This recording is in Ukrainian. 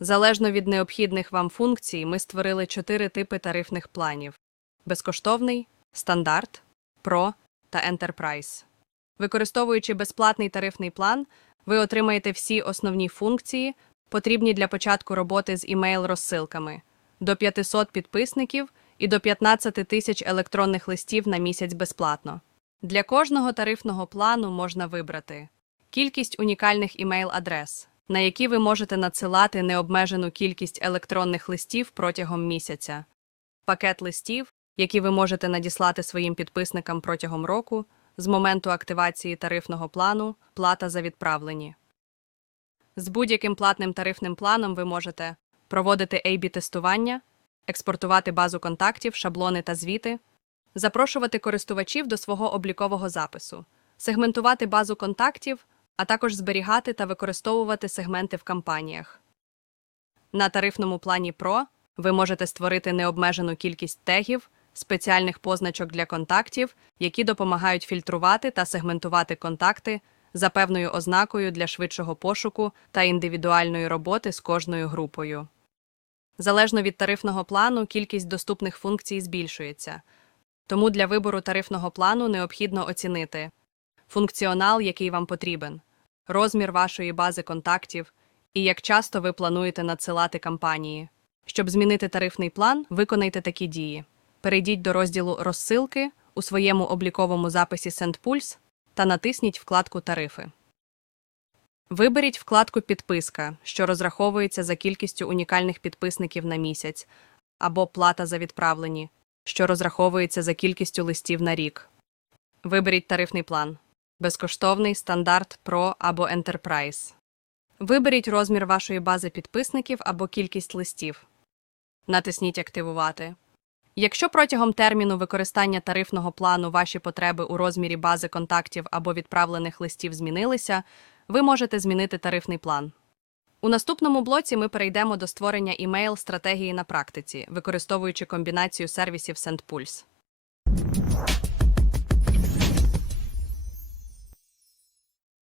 Залежно від необхідних вам функцій, ми створили чотири типи тарифних планів: безкоштовний, стандарт, Pro та Enterprise. Використовуючи безплатний тарифний план, ви отримаєте всі основні функції, потрібні для початку роботи з імейл-розсилками, до 500 підписників і до 15 тисяч електронних листів на місяць безплатно. Для кожного тарифного плану можна вибрати кількість унікальних імейл-адрес, на які ви можете надсилати необмежену кількість електронних листів протягом місяця, пакет листів, які ви можете надіслати своїм підписникам протягом року, з моменту активації тарифного плану, плата за відправлені. З будь-яким платним тарифним планом ви можете проводити A-B-тестування, експортувати базу контактів, шаблони та звіти, запрошувати користувачів до свого облікового запису, сегментувати базу контактів, а також зберігати та використовувати сегменти в кампаніях. На тарифному плані Pro ви можете створити необмежену кількість тегів, спеціальних позначок для контактів, які допомагають фільтрувати та сегментувати контакти за певною ознакою для швидшого пошуку та індивідуальної роботи з кожною групою. Залежно від тарифного плану, кількість доступних функцій збільшується. Тому для вибору тарифного плану необхідно оцінити функціонал, який вам потрібен, розмір вашої бази контактів і як часто ви плануєте надсилати кампанії. Щоб змінити тарифний план, виконайте такі дії. Перейдіть до розділу Розсилки у своєму обліковому записі SendPulse та натисніть вкладку Тарифи. Виберіть вкладку Підписка, що розраховується за кількістю унікальних підписників на місяць, або Плата за відправлені, що розраховується за кількістю листів на рік. Виберіть тарифний план безкоштовний, стандарт, Pro або Enterprise. Виберіть розмір вашої бази підписників або кількість листів. Натисніть Активувати. Якщо протягом терміну використання тарифного плану ваші потреби у розмірі бази контактів або відправлених листів змінилися, ви можете змінити тарифний план. У наступному блоці ми перейдемо до створення імейл стратегії на практиці, використовуючи комбінацію сервісів SendPulse.